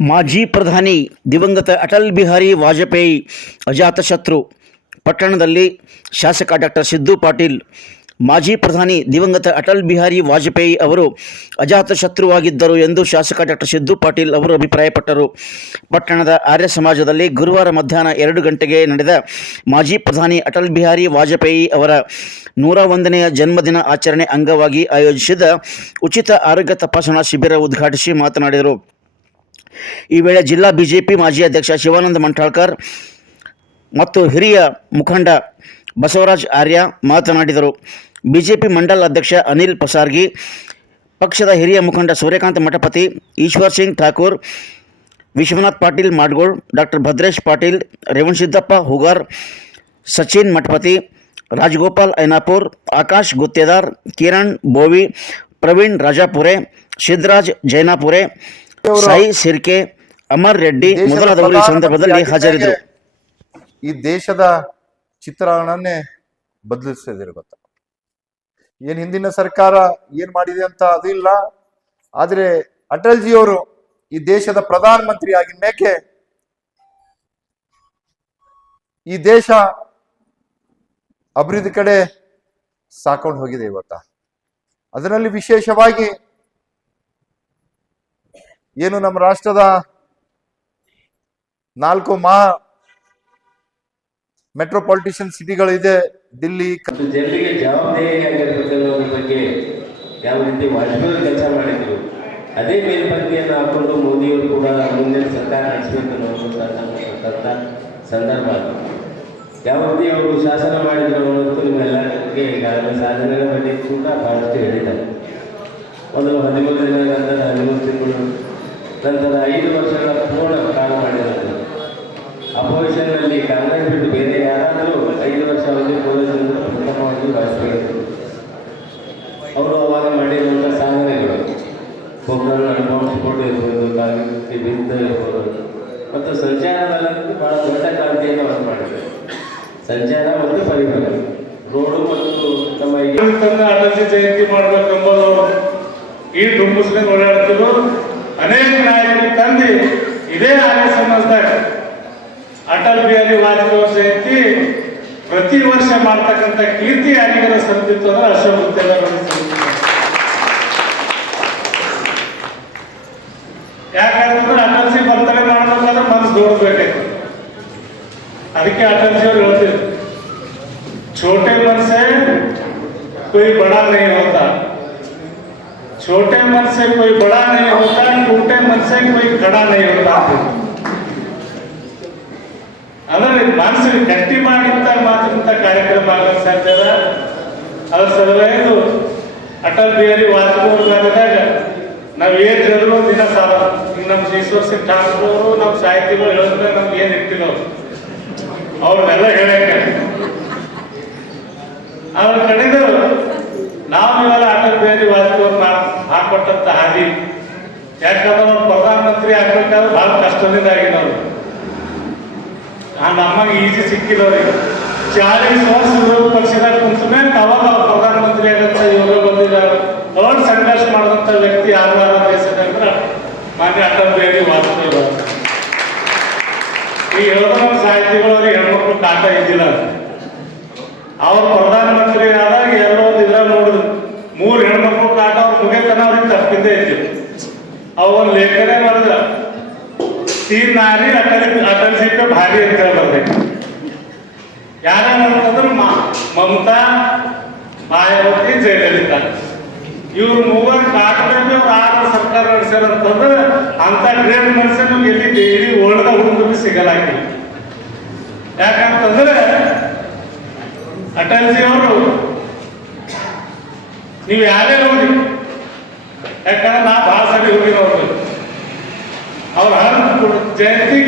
ಮಾಜಿ ಪ್ರಧಾನಿ ದಿವಂಗತ ಅಟಲ್ ಬಿಹಾರಿ ವಾಜಪೇಯಿ ಅಜಾತಶತ್ರು. ಪಟ್ಟಣದಲ್ಲಿ ಶಾಸಕ ಡಾಕ್ಟರ್ ಸಿದ್ದು ಪಾಟೀಲ್ ಮಾಜಿ ಪ್ರಧಾನಿ ದಿವಂಗತ ಅಟಲ್ ಬಿಹಾರಿ ವಾಜಪೇಯಿ ಅವರು ಅಜಾತಶತ್ರುವಾಗಿದ್ದರು ಎಂದು ಶಾಸಕ ಡಾಕ್ಟರ್ ಸಿದ್ದು ಪಾಟೀಲ್ ಅವರು ಅಭಿಪ್ರಾಯಪಟ್ಟರು. ಪಟ್ಟಣದ ಆರ್ಯ ಸಮಾಜದಲ್ಲಿ ಗುರುವಾರ ಮಧ್ಯಾಹ್ನ 2 ಗಂಟೆಗೆ ನಡೆದ ಮಾಜಿ ಪ್ರಧಾನಿ ಅಟಲ್ ಬಿಹಾರಿ ವಾಜಪೇಯಿ ಅವರ 101ನೇ ಜನ್ಮದಿನ ಆಚರಣೆ ಅಂಗವಾಗಿ ಆಯೋಜಿಸಿದ ಉಚಿತ ಆರೋಗ್ಯ ತಪಾಸಣಾ ಶಿಬಿರ ಉದ್ಘಾಟಿಸಿ ಮಾತನಾಡಿದರು. ಈ ವೇಳೆ ಜಿಲ್ಲಾ ಬಿಜೆಪಿ ಮಾಜಿ ಅಧ್ಯಕ್ಷ ಶಿವಾನಂದ ಮಂಠಾಳ್ಕರ್ ಮತ್ತು ಹಿರಿಯ ಮುಖಂಡ ಬಸವರಾಜ್ ಆರ್ಯ ಮಾತನಾಡಿದರು. ಬಿಜೆಪಿ ಮಂಡಲ ಅಧ್ಯಕ್ಷ ಅನಿಲ್ ಪಸಾರ್ಗಿ, ಪಕ್ಷದ ಹಿರಿಯ ಮುಖಂಡ ಸೂರ್ಯಕಾಂತ್ ಮಠಪತಿ, ಈಶ್ವರ್ ಸಿಂಗ್ ಠಾಕೂರ್, ವಿಶ್ವನಾಥ್ ಪಾಟೀಲ್ ಮಾಡ್ಗೋಳ್, ಡಾಕ್ಟರ್ ಭದ್ರೇಶ್ ಪಾಟೀಲ್, ರೇವಣಸಿದ್ದಪ್ಪ ಹುಗಾರ್, ಸಚಿನ್ ಮಠಪತಿ, ರಾಜಗೋಪಾಲ್ ಐನಾಪುರ್, ಆಕಾಶ್ ಗುತ್ತೇದಾರ್, ಕಿರಣ್ ಬೋವಿ, ಪ್ರವೀಣ್ ರಾಜಾಪುರೆ, ಸಿದ್ದರಾಜ್ ಜೈನಾಪುರೆ, ಸಾಯಿ ಸಿರ್ಕೆ, ಅಮರ್ ರೆಡ್ಡಿ ಮೊದಲಾದವರು ಈ ಸಂದರ್ಭದಲ್ಲಿ ಹಾಜರಿದ್ದರು. ಈ ದೇಶದ ಚಿತ್ರಣವನ್ನೇ ಬದಲಿಸಿದ್ರೆ ಗೊತ್ತಾ, ಏನ್ ಹಿಂದಿನ ಸರ್ಕಾರ ಏನ್ ಮಾಡಿದೆ ಅಂತ ಅದು ಇಲ್ಲ. ಆದ್ರೆ ಅಟಲ್ಜಿಯವರು ಈ ದೇಶದ ಪ್ರಧಾನ ಮಂತ್ರಿ ಆಗಿದ ಮೇಕೆ ಈ ದೇಶ ಅಭಿವೃದ್ಧಿ ಕಡೆ ಸಾಕೊಂಡು ಹೋಗಿದೆ ಇವತ್ತ. ಅದರಲ್ಲಿ ವಿಶೇಷವಾಗಿ ಏನು ನಮ್ಮ ರಾಷ್ಟ್ರದ 4 ಮೆಟ್ರೋಪಾಲಿಟಿಷನ್ ಸಿಟಿಗಳಿದೆ, ದಿಲ್ಲಿ. ಜನರಿಗೆ ಜವಾಬ್ದಾರಿಯಾಗಿರ್ಬೇಕನ್ನೋದ್ರ ಬಗ್ಗೆ ಯಾವ ರೀತಿ ವಾಜಪೇಯಿ ಕೆಲಸ ಮಾಡಿದ್ರು ಅದೇ ಮೇಲ್ಪಂಕ್ತಿಯನ್ನು ಹಾಕೊಂಡು ಮೋದಿಯವರು ಕೂಡ ಮುಂದೆ ಸರ್ಕಾರ ನಡೆಸಬೇಕು ಅನ್ನೋದಂತ ಸಂದರ್ಭ. ಯಾವ ರೀತಿ ಅವರು ಶಾಸನ ಮಾಡಿದ್ರು ಅನ್ನೋದು ನಿಮ್ಮೆಲ್ಲರಿಗೆ ಈಗಾಗಲೇ ಸಾಧನೆಗಳ ಬಗ್ಗೆ ಕೂಡ ಬಹಳಷ್ಟು ಹೇಳಿದ್ದಾರೆ. ಮೊದಲು 13 ದಿನ, ನಂತರ 13 ತಿಂಗಳು, ನಂತರ 5 ವರ್ಷಗಳ ಪೂರ್ಣ ಕಾಲ ಮಾಡಿದ್ದಾರೆ. ಅಪೋಸಿಷನ್ನಲ್ಲಿ ಕಾಂಗ್ರೆಸ್ ಬಿಟ್ಟು ಬೇರೆ ಯಾರಾದರೂ 5 ವರ್ಷ ಅವಧಿ ಪೂರೈಸಿದ್ರು ಉತ್ತಮವಾಗಿ ವಾಜಪೇಯಿ ಅವರು ಅವಾಗ ಮಾಡಿರುವಂಥ ಸಾಧನೆಗಳು, ಪೋಖರಣ್ ಅಣುಬಾಂಬ್ ಸ್ಫೋಟ ಇರ್ಬೋದು, ಕಾಂಗ್ರೆಸ್ಗೆ ವಿರುದ್ಧ ಇರ್ಬೋದು, ಮತ್ತು ಸಂಚಾರದಲ್ಲಿ ಬಹಳ ದೊಡ್ಡ ಕ್ರಾಂತಿಯನ್ನು ಅವರು ಮಾಡಿದ್ದಾರೆ. ಸಂಚಾರ ಮತ್ತು ಪರಿವಹನ, ರೋಡು ಮತ್ತು ನಮ್ಮ ಅಟಲ್ಜಿ ಜಯಂತಿ ಮಾಡಬೇಕೆಂಬುದು ಈ ಡುಂಬುಸ್ಕೊಂಡು ಓಡಾಡ್ತಿದ್ರು. ಅನೇಕ ನಾಯಕರು ತಂದು ಇದೇ ಆರ್ಯ ಸಮಾಜದಾಗ ಅಟಲ್ ಬಿಹಾರಿ ವಾಜಪೇಯಿ ಜಯಂತಿ ಪ್ರತಿ ವರ್ಷ ಮಾಡ್ತಕ್ಕಂಥ ಕೀರ್ತಿ ಯಾರಿಗಾರ ಸಲ್ತಿತ್ತು ಅಂದ್ರೆ ಅಶೋಕ್ ಗುತ್ತೇದಾರ್. ಯಾಕಂದ್ರೆ ಅಟಲ್ಜಿ ಬರ್ತಡೇ ಮಾಡ್ಬೇಕಾದ್ರೆ ಮನಸ್ಸು ದೊಡ್ಡಬೇಕಾಯ್ತು. ಅದಕ್ಕೆ ಅಟಲ್ಜಿ ಅವರು ಹೇಳ್ತಿದ್ರು, छोटे मन से कोई बड़ा नहीं होता, छोटे मन से कोई बड़ा नहीं होता, टूटे मन से कोई खड़ा नहीं होता. ಅಂದ್ರೆ ಮನಸ್ಸಿಗೆ ಗಟ್ಟಿ ಮಾಡಿಂತ ಮಾತ್ರ ಕಾರ್ಯಕ್ರಮ ಆಗಕ್ಕೆ ಸಾಧ್ಯ ಅದ. ಅದ್ರ ಸಲುವಾಗಿ ಅಟಲ್ ಬಿಹಾರಿ ವಾಜಪೇಯಿ ಕಾಲದಾಗ ನಾವು ಏನ್ ಹೇಳಿದ್ರು ದಿನ ಸಾಲ. ಈಗ ನಮ್ಮ ಈಶ್ವರ್ ಸಿಂಗ್ ಠಾಕೂರ್ ಅವರು ನಮ್ಮ ಸಾಹಿತಿಗಳು ಹೇಳಿದ್ರೆ ನಮ್ಗೆ ಏನ್ ಇರ್ತಿಲ್ಲ ಅವ್ರನ್ನೆಲ್ಲ ಹೇಳಕ್ಕೆ ಅವ್ರ ಕಡೆದು ನಾವು ಇವೆಲ್ಲ ಅಟಲ್ ಬಿಹಾರಿ ವಾಜಪೇಯಿ ಹಾಕೊಟ್ಟಂತ ಹಾದಿ. ಯಾಕಂದ್ರೆ ಅವ್ರು ಪ್ರಧಾನಮಂತ್ರಿ ಆಗ್ಬೇಕಾದ್ರೆ ಬಹಳ ಕಷ್ಟದಿಂದ ಆಗಿನವ್ರು. ನಮಗೆ ಈಜಿ ಸಿಕ್ಕಿದವ್ರಿಗೆ 40 ವರ್ಷ ವಿರೋಧ ಪಕ್ಷದಾಗ ಕುಂತಮೇ ಅವಾಗ ಪ್ರಧಾನಮಂತ್ರಿ ಆಗಂತ ಇವರು ಬಂದಿದ್ದಾರೆ. ಅವ್ರು ಸಂಘರ್ಷ ಮಾಡಿದಂಥ ವ್ಯಕ್ತಿ ಯಾರು ದೇಶದಂದ್ರೆ ಮಾನ್ಯ ಅಟಲ್ ಬಿಹಾರಿ ವಾಜಪೇಯಿ ಅವರು. ಈ ಹೇಳಿದ ನಮ್ಮ ಸಾಹಿತಿಗಳವ್ರಿಗೆ ಹೆಣ್ಮಕ್ಳು ಕಾಟ ಇದ್ದಿಲ್ಲ. ಅವ್ರು ಪ್ರಧಾನಮಂತ್ರಿ ಆದಾಗ ಎಲ್ಲೋ ಇದ್ರ ನೋಡಿದ್ರು 3 ಹೆಣ್ಮಕ್ಳು ಕಾಟ ಅವ್ರ ಮುಗಿತನ ಅವ್ರಿಗೆ ತಪ್ಪಿದ್ದೇ ಇದ್ದಿಲ್ಲ. ಅವನ್ ಲೇಖನೇ ಮಾಡಿದ್ರ 3 ನಾರಿ ಅಟಲ್ ಜಿ ಪೇ ಭಾರಿ ಅಂತ ಬರ್ಬೇಕು. ಯಾರಂತಂದ್ರೆ ಮಮತಾ, ಮಾಯಾವತಿ, ಜಯಲಲಿತಾ ಇವ್ರು 3 ಕಾಟದಲ್ಲಿ ಅವ್ರು 6 ಸರ್ಕಾರ ನಡೆಸ್ಯಾರ ಅಂತಂದ್ರೆ ಅಂತ ಗ್ರೇಟ್ ಮನುಷ್ಯ ನಮ್ಗೆ ಎಲ್ಲಿ ಡೈಲಿ ಓಲ್ದ ಹುಡುಗರು ಸಿಗಲಾಗಿಲ್ಲ. ಯಾಕಂತಂದ್ರೆ ಅಟಲ್ಜಿ ಅವರು ನೀವು ಯಾರೇ ನೋಡಿ, ಯಾಕಂದ್ರೆ ನಾ ಭಾಳ ಸರಿ ಹೋಗಿರೋರು ಅವ್ರ ಜಯಂತಿಗೆ